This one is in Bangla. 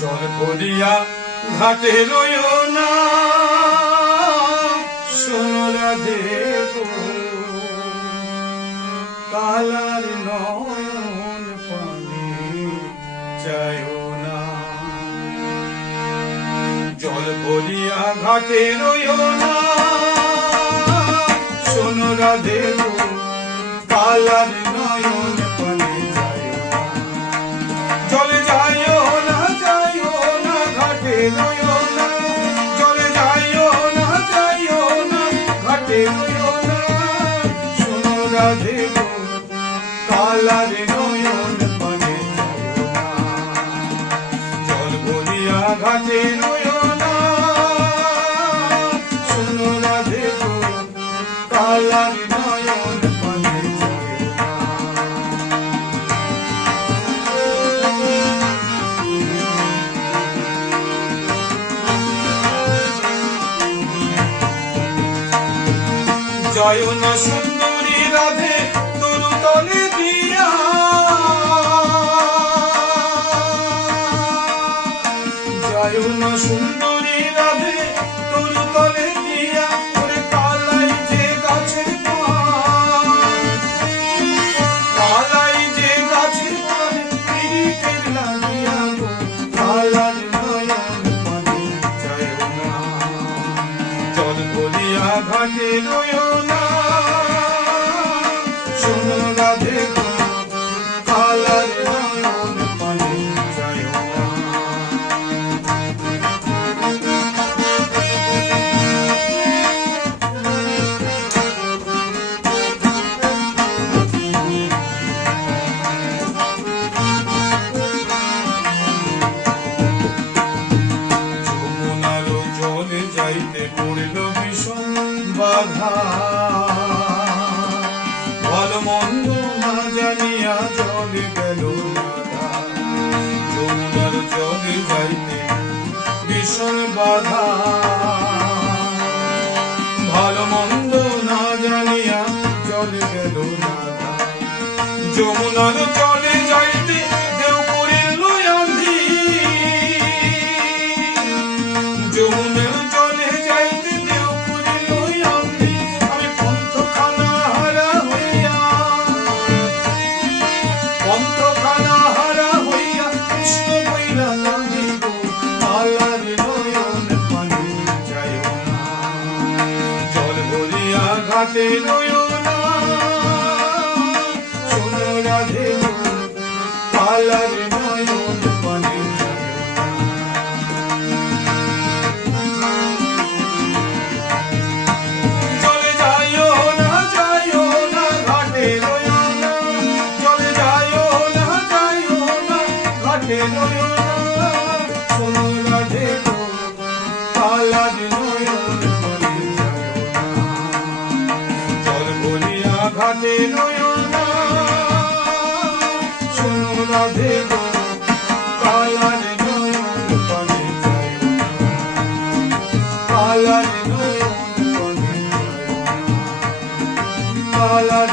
জল ভরিয়া ঘাটে রইও না, শোনো রাধে গো, কালার নয়ন পানে যাইও না। জল ভরিয়া ঘাটে রইও না, শোনো রাধে গো, কালার নয়ন পানে যাইও না। জলে যাইও না, যাইও না, ঘাটে রইও না, জলে যাইও না, যাইও না, ঘাটে রইও না, শোনো রাধে গো, কালার নয়ন পানে যাইও না। জল ভরিয়া ঘাটে রইও না, শোনো রাধে গো, কালার নয়ন পানে যাইও না। জয় না সুন্দরী রাধে তরু তলে দিয়া, জয় না সুন্দরী রাধে তরু তলে দিয়া, ওরে কালাই যে গাছের পান, কালাই যে গাছের পান, পিরিতের লাগিয়া গো, কালার নয়ন পানে যাইও না। জল ভরিয়া ঘাটে রইও না, শোনো রাধে গো, কালার নয়ন পানে যাইও না। যমুনার জলে যাইতে পড়িল ভীষণ বাধা, ভালো মন্দ না জানিয়া জলে গেল রাধা। যমুনার জলে যাইতে ভীষণ বাধা, ভালো মন্দ না জানিয়া জলে গেল রাধা। যমুনার জলে যাইতে দেও করিল আঁধি, যমুনার জলে যাইতে দেও করিল আঁধি। আমি পন্থখানা হারা হইয়া, পন্থখানা হারা হইয়া, কৃষ্ণ বইলা কাঁদি গো, কালার নয়ন পানে যাইও না। জল ভরিয়া ঘাটে রইও না, শোনো রাধে গো, কালার নয়ন পানে যাইও না। জলে যাইও না, যাইও না, ঘাটে রইও না, জলে যাইও না, যাইও না, ঘাটে রইও না, শোনো রাধে গো, কালার নয়ন পানে যাইও না। জল ভরিয়া ঘাটে রইও না, শোনো রাধে গো, কালার নয়ন পানে যাইও না। কালার নয়ন পানে যাইও না, কালার